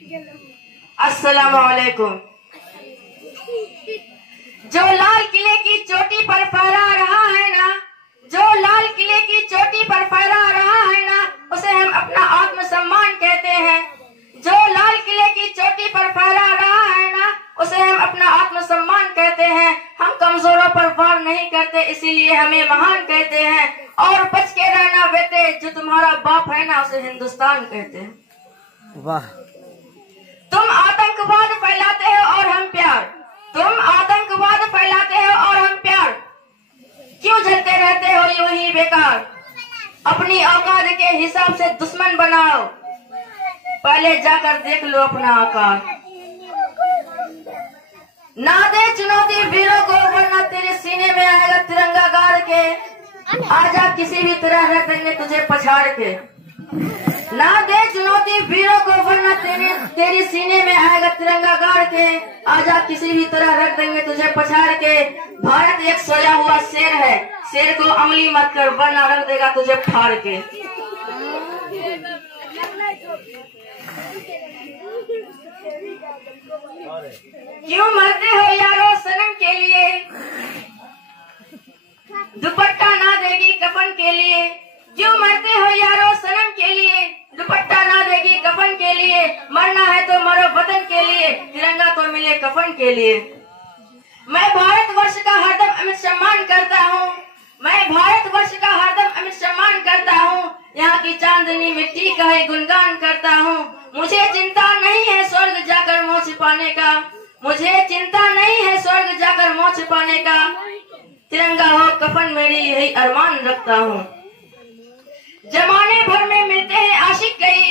अस्सलाम वालेकुम। जो लाल किले की चोटी पर फहरा रहा है ना, जो लाल किले की चोटी पर फहरा रहा है ना, उसे हम अपना आत्मसम्मान कहते हैं। जो लाल किले की चोटी पर फहरा रहा है ना, उसे हम अपना आत्मसम्मान कहते हैं। हम कमजोरों पर वार नहीं करते, इसीलिए हमें महान कहते हैं। और बच के रहना बेटे, जो तुम्हारा बाप है ना, उसे हिंदुस्तान कहते हैं। वाह। तुम आतंकवाद फैलाते हो और हम प्यार, तुम आतंकवाद फैलाते हो और हम प्यार। क्यों जलते रहते हो यूं ही बेकार? अपनी औकात के हिसाब से दुश्मन बनाओ, पहले जाकर देख लो अपना आकार। ना दे चुनौती वीरों को, वरना तेरे सीने में आएगा तिरंगा गाड़ के। आजा किसी भी तरह रख देंगे तुझे पछाड़ के। ना दे चुनौती वीरों को, वरना तेरी सीने में आएगा तिरंगा गाड़ के। आजा किसी भी तरह रख देंगे तुझे पछाड़ के। भारत एक सोया हुआ शेर है, शेर को अमली मत कर, वरना रख देगा तुझे फाड़ के। क्यों मरते हो यारो सनम के लिए? दुपट्टा ना देगी कफन के लिए। क्यों मरते हो यारो सनम के लिए? दुपट्टा ना देगी कफन के लिए। मरना है तो मरो वतन के लिए, तिरंगा तो मिले कफन के लिए। मैं भारतवर्ष का हरदम अमित सम्मान करता हूँ, मैं भारतवर्ष का हरदम अमित सम्मान करता हूँ। यहाँ की चांदनी मिट्टी का ही गुणगान करता हूँ। मुझे चिंता नहीं है स्वर्ग जाकर मोक्ष पाने का, मुझे चिंता नहीं है स्वर्ग जाकर मोक्ष पाने का। तिरंगा हो कफन मेरी यही अरमान रखता हूँ। जमाने भर में मिलते हैं आशिक कई,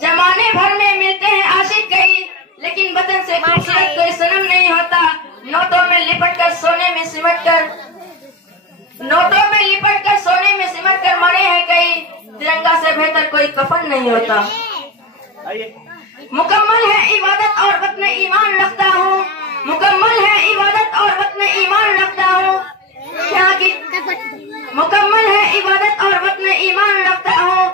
जमाने भर में मिलते हैं आशिक कई, लेकिन वतन से खूबसूरत कोई सनम नहीं होता। नोटों में लिपट कर सोने में सिमट कर, नोटों में लिपट कर सोने में सिमट कर मरे हैं कई। तिरंगा से बेहतर कोई कफन नहीं होता। मुकम्मल है इबादत और वतन ईमान रखता हूँ, मुकम्मल है इबादत और वतन ईमान रखता हूँ। यहाँ की मुकम्मल है इबादत और वतन ईमान रखता हूँ।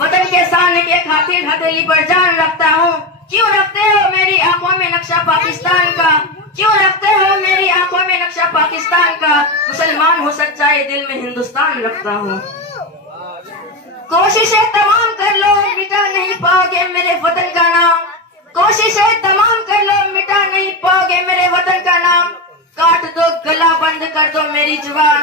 वतन के शान के खातिर हथेली पर जान रखता हूँ। क्यों रखते हो मेरी आंखों में नक्शा पाकिस्तान का? क्यों रखते हो मेरी आंखों में नक्शा पाकिस्तान का? मुसलमान हो सच्चाई दिल में हिंदुस्तान रखता हूँ। कोशिशें तमाम कर लो, मिटा नहीं पाओगे मेरे वतन का नाम। कोशिशें तमाम कर लो, मिटा नहीं पाओगे मेरे वतन का नाम। काट दो गला बंद कर दो मेरी जुबान,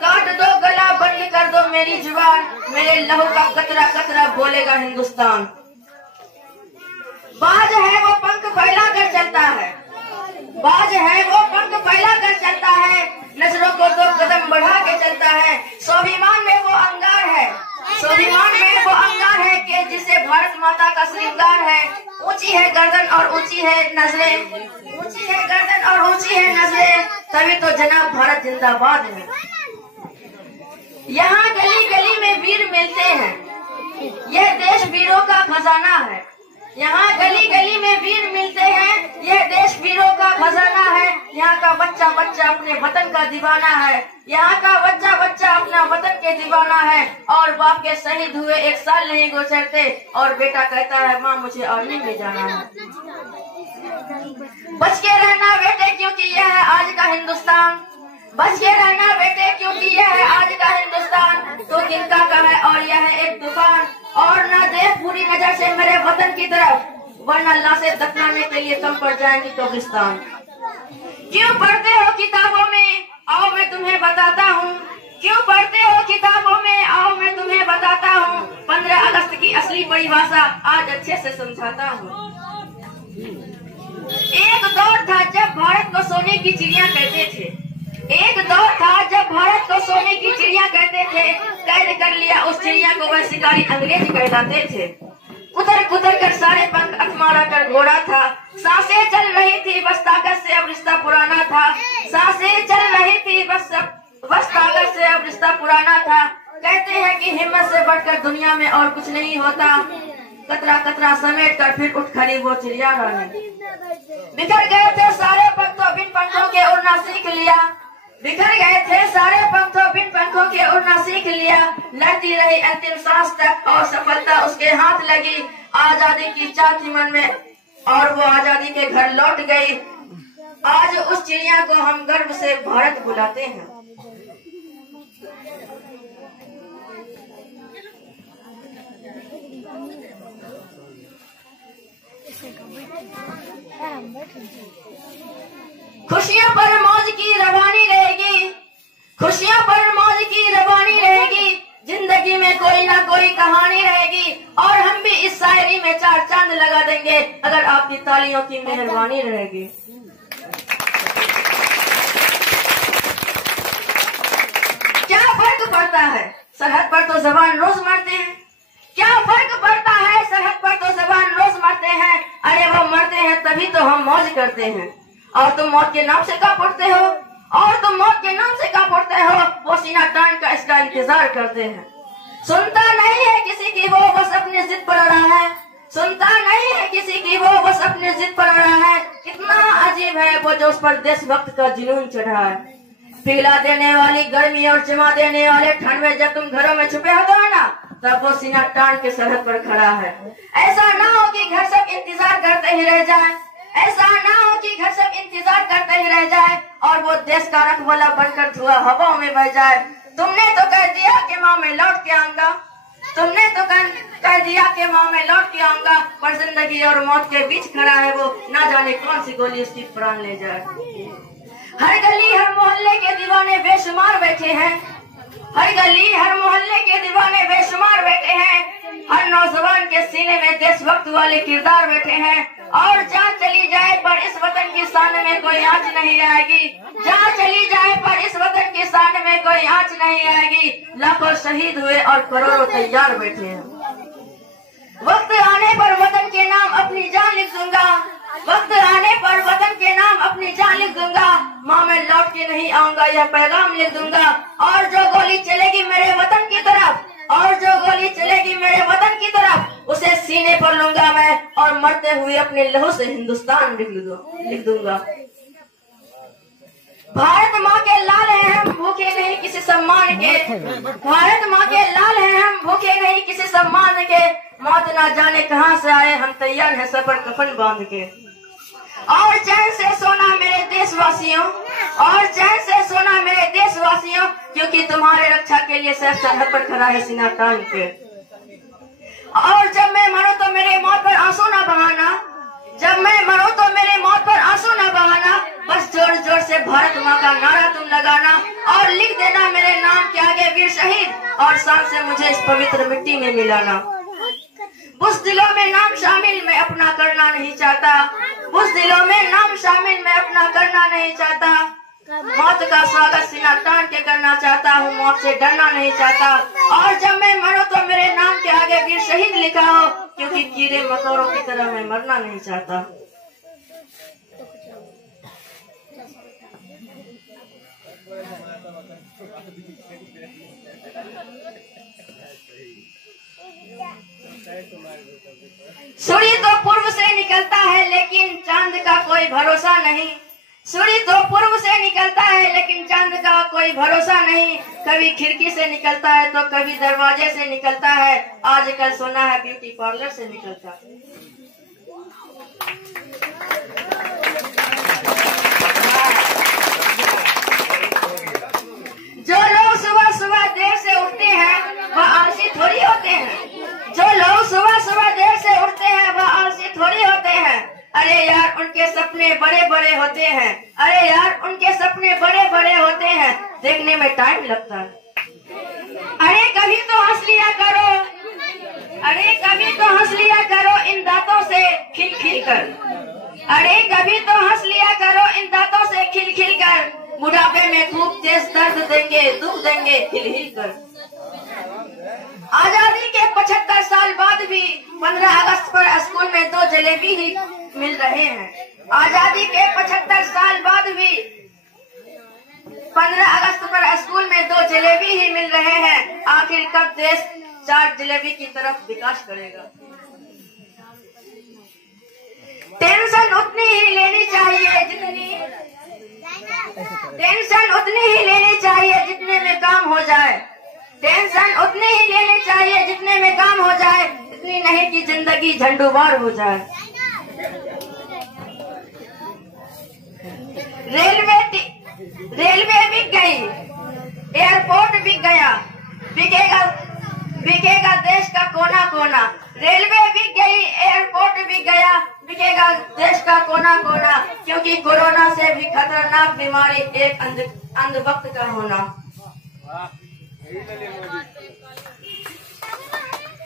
काट दो गला बंद कर दो मेरी जुबान। मेरे लहू का कतरा कतरा बोलेगा हिंदुस्तान। बाज है वो पंख फैला कर चलता है, बाज है वो पंख फैला कर चलता है। नजरों को दो कदम बढ़ा के चलता है। स्वाभिमान में वो अंगार है, स्वाभिमान में वो अंगार है कि जिसे भारत माता का श्रृंगार है। ऊंची है गर्दन और ऊंची है नजरें, ऊंची है गर्दन और ऊंची है नजरें, तभी तो जनाब भारत जिंदाबाद है। यहाँ गली गली में वीर मिलते हैं, यह देश वीरों का खजाना है। यहाँ गली गली में वीर मिलते हैं, यह देश वीरों का खजाना है। यहाँ का बच्चा बच्चा अपने वतन का दीवाना है, यहाँ का बच्चा बच्चा अपना वतन के दीवाना है। और बाप के शहीद हुए एक साल नहीं गुजरते और बेटा कहता है माँ मुझे आर्मी में जाना है। बच के रहना बेटे क्योंकि यह है आज का हिंदुस्तान, बच के रहना बेटे क्योंकि यह है आज का हिंदुस्तान। तो तिनका का है और यह है एक तूफान, और न देख पूरी नजर से मेरे वतन की तरफ, वरना लाशें दफनाने के लिए कम पड़ जाएंगी कब्रिस्तान। क्यों पढ़ते हो किताबों में, आओ मैं तुम्हें बताता हूँ। क्यों पढ़ते हो किताबों में, आओ मैं तुम्हें बताता हूँ। 15 अगस्त की असली परिभाषा आज अच्छे से समझाता हूँ। एक दौर था जब भारत को सोने की चिड़िया कहते थे, एक दौर था जब भारत को सोने की चिड़िया कहते थे। कैद कर लिया उस चिड़िया को वह शिकारी अंग्रेज कहलाते थे। कुतर कुतर कर सारे पंख अखमारा कर घोड़ा था। सांसें चल रही थी बस ताकत से अब रिश्ता पुराना था। सांसें चल रही थी बस ताकत से अब रिश्ता पुराना था। कहते हैं कि हिम्मत से बढ़कर दुनिया में और कुछ नहीं होता। कतरा कतरा समेट कर फिर उठ खड़ी वो चिड़िया रानी। बिखर गए थे सारे पंख तो बिन पंखों के उड़ना सीख लिया, बिखर गए थे सारे पंखों, बिन पंखों के उड़ना सीख लिया। लड़ती रही अंतिम सांस तक और सफलता उसके हाथ लगी। आजादी की चाह थी मन में और वो आजादी के घर लौट गई। आज उस चिड़िया को हम गर्व से भारत बुलाते हैं। खुशियों पर मौज की रवानी रहेगी, खुशियों पर मौज की रवानी रहेगी। जिंदगी में कोई ना कोई कहानी रहेगी और हम भी इस शायरी में 4 चांद लगा देंगे अगर आपकी तालियों की मेहरबानी रहेगी। क्या फर्क पड़ता है, सरहद पर तो जबान रोज मरते हैं। क्या फर्क पड़ता है, सरहद पर तो जबान रोज मरते हैं। अरे वो मरते हैं तभी तो हम मौज करते हैं। और तुम मौत के नाम से कांप उठते हो, और तुम मौत के नाम से कांप उठते हो। वो सीना तान का इसका इंतजार करते हैं। सुनता नहीं है किसी की वो बस अपनी जिद पर अड़ा है, सुनता नहीं है किसी की वो बस अपनी जिद पर अड़ा है। कितना अजीब है वो जो उस पर देशभक्त का जुनून चढ़ा है। पिघला देने वाली गर्मी और जमा देने वाले ठंड में जब तुम घरों में छुपे होते हो ना, तब वो सीना तान के सरहद पर खड़ा है। ऐसा ना हो कि घर सब इंतजार करते ही रह जाए, ऐसा ना हो कि घर सब इंतजार करते ही रह जाए और वो देश का रखवाला बनकर धुआं हवाओं में बह जाए। तुमने तो कह दिया कि माँ मैं लौट के आऊंगा, तुमने तो कह दिया कि माँ मैं लौट के आऊंगा, पर जिंदगी और मौत के बीच खड़ा है वो, ना जाने कौन सी गोली उसकी प्राण ले जाए। हर गली हर मोहल्ले के दीवाने बेशुमार बैठे हैं, हर गली हर मोहल्ले के दीवाने बेशुमार बैठे हैं। हर नौजवान के सीने में देशभक्त वाले किरदार बैठे हैं। और जहाँ चली जाए पर इस वतन की शान में कोई आँच नहीं आएगी, जहाँ चली जाए पर इस वतन की शान में कोई आँच नहीं आएगी। लाखों शहीद हुए और करोड़ों तैयार बैठे हैं। वक्त आने पर वतन के नाम अपनी जान लिख दूंगा, वक्त आने पर वतन के नाम अपनी जान लिख दूंगा। माँ मैं लौट के नहीं आऊंगा यह पैगाम लिख दूंगा। और जो गोली चलेगी मेरे वतन की तरफ, और जो गोली चलेगी मेरे वतन की तरफ, उसे सीने पर लूंगा मैं और मरते हुए अपने लहू से हिंदुस्तान लिख दूंगा। भारत माँ के लाल हैं हम भूखे नहीं किसी सम्मान के, भारत माँ के लाल हैं हम भूखे नहीं किसी सम्मान के। मौत ना जाने कहाँ से आए हम तैयार हैं सफर कफन बांध के। और चैन से सोना मेरे देशवासियों, और चैन से सोना मेरे देशवासियों, क्योंकि तुम्हारे रक्षा के लिए सिर्फ सरहद पर खड़ा है सीना तान के। और जब मैं मरूं तो मेरे मौत पर आंसू ना बहाना, जब मैं मरूं तो मेरे मौत पर आंसू ना बहाना। बस जोर जोर से भारत माँ का नारा तुम लगाना और लिख देना मेरे नाम के आगे वीर शहीद, और शान से मुझे इस पवित्र मिट्टी में मिलाना। उस दिलों में नाम शामिल मैं अपना करना नहीं चाहता, उस दिलों में नाम शामिल मैं अपना करना नहीं चाहता। मौत का स्वागत सीना तान के करना चाहता हूँ, मौत से डरना नहीं चाहता। और जब मैं मरूं तो मेरे नाम के आगे वीर शहीद लिखा हो, क्योंकि कीड़े मकोड़ों की तरह मैं मरना नहीं चाहता। सूर्य तो पूर्व से निकलता है लेकिन चांद का कोई भरोसा नहीं, सूर्य तो पूर्व से निकलता है लेकिन चांद का कोई भरोसा नहीं। कभी खिड़की से निकलता है तो कभी दरवाजे से निकलता है, आजकल सुना है ब्यूटी पार्लर से निकलता है। जो लोग सुबह सुबह देर से उठते हैं वह आलसी थोड़ी होते हैं, जो लोग सुबह सुबह देर से उठते हैं वह आलसी थोड़ी होते हैं। अरे यार उनके सपने बड़े बड़े होते हैं, अरे यार उनके सपने बड़े बड़े होते हैं, देखने में टाइम लगता है। अरे कभी तो हंस लिया करो, अरे कभी तो हंस लिया करो इन दांतों से खिल खिल कर, अरे कभी तो हंस लिया करो इन दांतों से खिल खिल कर। बुढ़ापे में खूब तेज दर्द देंगे दुख देंगे हिल हिल कर। आजादी के 75 साल बाद भी 15 अगस्त पर स्कूल में 2 जलेबी ही मिल रहे हैं। आजादी के 75 साल बाद भी 15 अगस्त पर स्कूल में 2 जलेबी ही मिल रहे हैं। आखिर कब देश 4 जलेबी की तरफ विकास करेगा। टेंशन उतनी ही लेनी चाहिए जितनी, टेंशन उतनी ही काम हो जाए। टेंशन उतनी ही लेनी चाहिए जितने में काम हो जाए, इतनी नहीं कि जिंदगी झंडूबार हो जाए। रेलवे बिक गई, एयरपोर्ट बिक गया, बिकेगा देश का कोना कोना। रेलवे बिक गई, एयरपोर्ट बिक गया, बिकेगा देश का कोना कोना। क्योंकि कोरोना से भी खतरनाक बीमारी एक अंधभक्त का होना।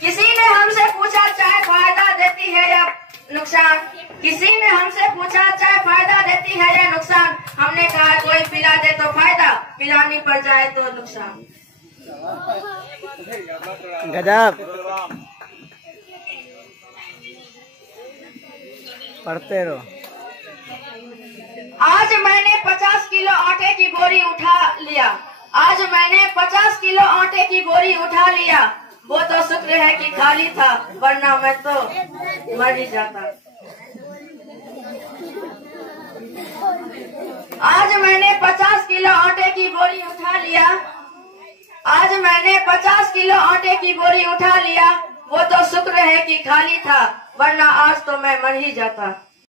किसी ने हमसे पूछा चाय फायदा देती है या नुकसान, किसी ने हमसे पूछा चाय फायदा देती है या नुकसान। हमने कहा कोई पिला दे तो फायदा, पिलाने पर जाए तो नुकसान। गजब पढ़ते रहो। आज मैंने 50 किलो आटे की बोरी उठा लिया, आज मैंने 50 किलो आटे की बोरी उठा लिया। वो तो शुक्र है कि खाली था, वरना मैं तो मर ही जाता। आज मैंने 50 किलो आटे की बोरी उठा लिया, आज मैंने 50 किलो आटे की बोरी उठा लिया। वो तो शुक्र है कि खाली था, वरना आज तो मैं मर ही जाता।